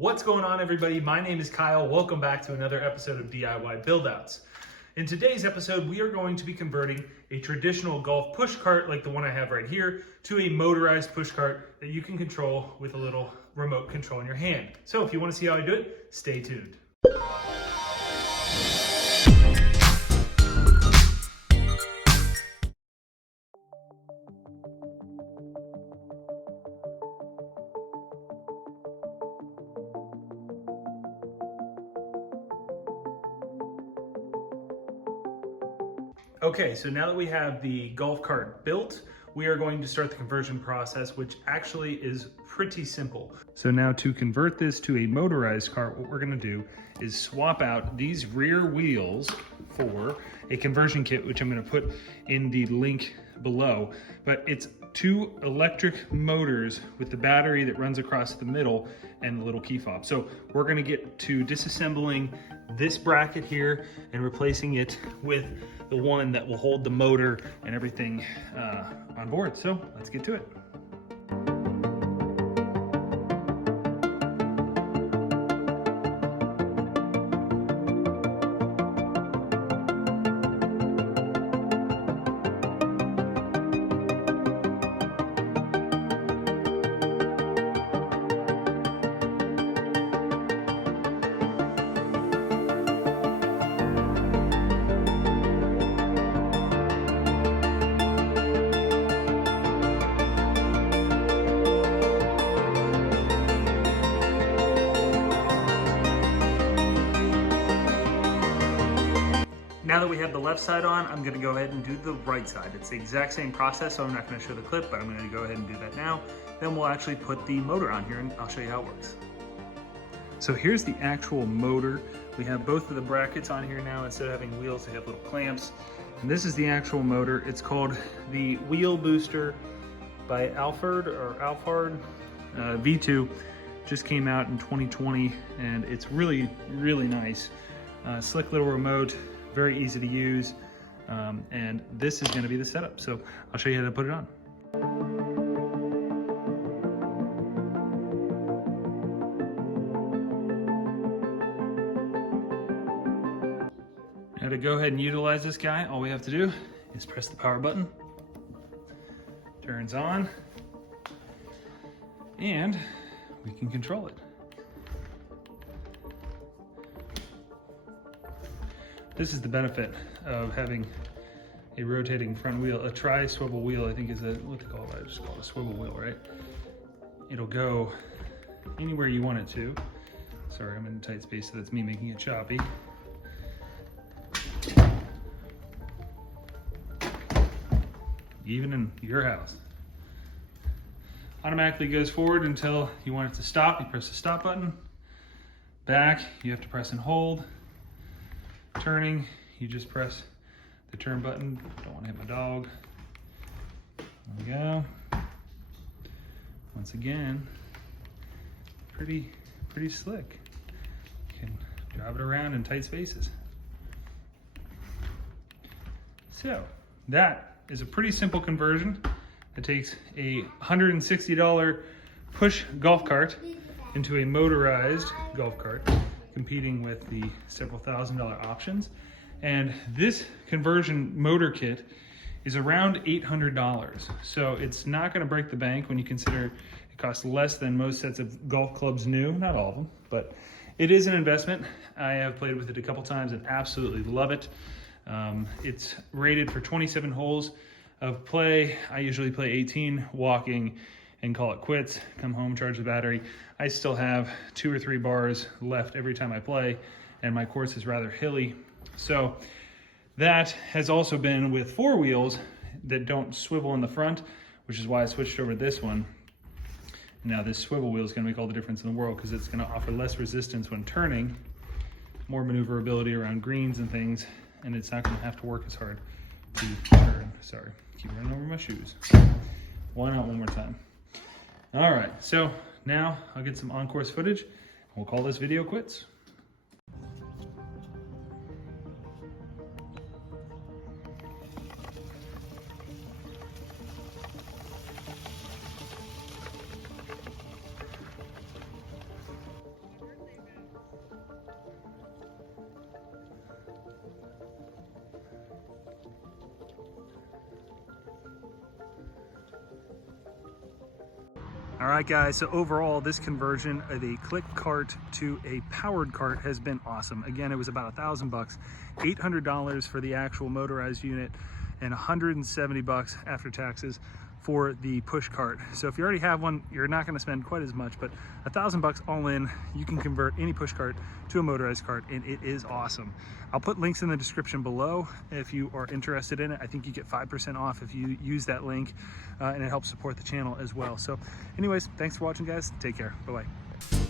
What's going on, everybody? My name is Kyle. Welcome back to another episode of DIY Buildouts. In today's episode, we are going to be converting a traditional golf push cart like the one I have right here to a motorized push cart that you can control with a little remote control in your hand. So if you want to see how I do it, stay tuned. Okay, so now that we have the golf cart built, we are going to start the conversion process, which actually is pretty simple. So now to convert this to a motorized cart, what we're gonna do is swap out these rear wheels for a conversion kit, which I'm gonna put in the link below. But it's two electric motors with the battery that runs across the middle and the little key fob. So we're gonna get to disassembling this bracket here and replacing it with the one that will hold the motor and everything on board. So let's get to it. Now that we have the left side on, I'm gonna go ahead and do the right side. It's the exact same process, so I'm not gonna show the clip, but I'm gonna go ahead and do that now. Then we'll actually put the motor on here and I'll show you how it works. So here's the actual motor. We have both of the brackets on here now. Instead of having wheels, they have little clamps. And this is the actual motor. It's called the Wheel Booster by Alphard V2. Just came out in 2020 and it's really, really nice. Slick little remote. Very easy to use, and this is going to be the setup. So I'll show you how to put it on. Now to go ahead and utilize this guy, all we have to do is press the power button, turns on, and we can control it. This is the benefit of having a rotating front wheel. A tri-swivel wheel, I think is what they call it. I just call it a swivel wheel, right? It'll go anywhere you want it to. Sorry, I'm in a tight space, so that's me making it choppy. Even in your house. Automatically goes forward until you want it to stop. You press the stop button. Back, you have to press and hold. Turning, you just press the turn button. Don't want to hit my dog. There we go. Once again, pretty slick. You can drive it around in tight spaces. So that is a pretty simple conversion. It takes a $160 push golf cart into a motorized golf cart, competing with the several $1,000s options. And this conversion motor kit is around $800. So it's not gonna break the bank when you consider it costs less than most sets of golf clubs new, not all of them, but it is an investment. I have played with it a couple times and absolutely love it. It's rated for 27 holes of play. I usually play 18 walking and call it quits, come home, charge the battery. I still have 2 or 3 bars left every time I play, and my course is rather hilly. So that has also been with 4 wheels that don't swivel in the front, which is why I switched over to this one. Now this swivel wheel is gonna make all the difference in the world because it's gonna offer less resistance when turning, more maneuverability around greens and things, and it's not gonna have to work as hard to turn. Sorry, keep running over my shoes. Why not one more time? All right, so now I'll get some on-course footage. We'll call this video quits. All right, guys, so overall, this conversion of a click cart to a powered cart has been awesome. Again, it was about $1,000, $800 for the actual motorized unit, and $170 after taxes for the push cart. So if you already have one, you're not gonna spend quite as much, but $1,000 all in, you can convert any push cart to a motorized cart, and it is awesome. I'll put links in the description below if you are interested in it. I think you get 5% off if you use that link, and it helps support the channel as well. So anyways, thanks for watching, guys. Take care. Bye-bye.